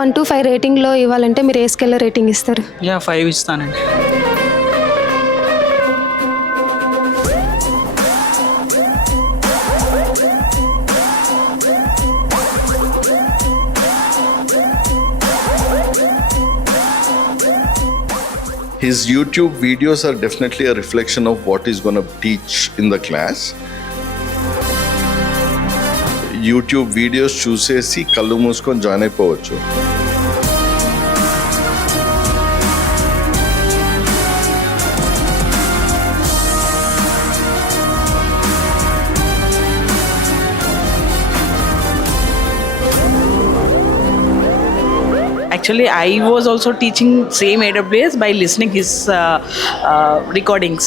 1 to 5 రేటింగ్లో ఇవ్వాలంటే మీరు ఏ స్కేల్లో రేటింగ్ ఇస్తారు? 5 ఇస్తానండి. His YouTube videos are definitely a reflection of what he's going to teach in the class. YouTube videos చూసేసి కళ్ళు మూసుకొని జాయిన్ అయిపోవచ్చు. Actually, I was also teaching same AWS by listening his recordings.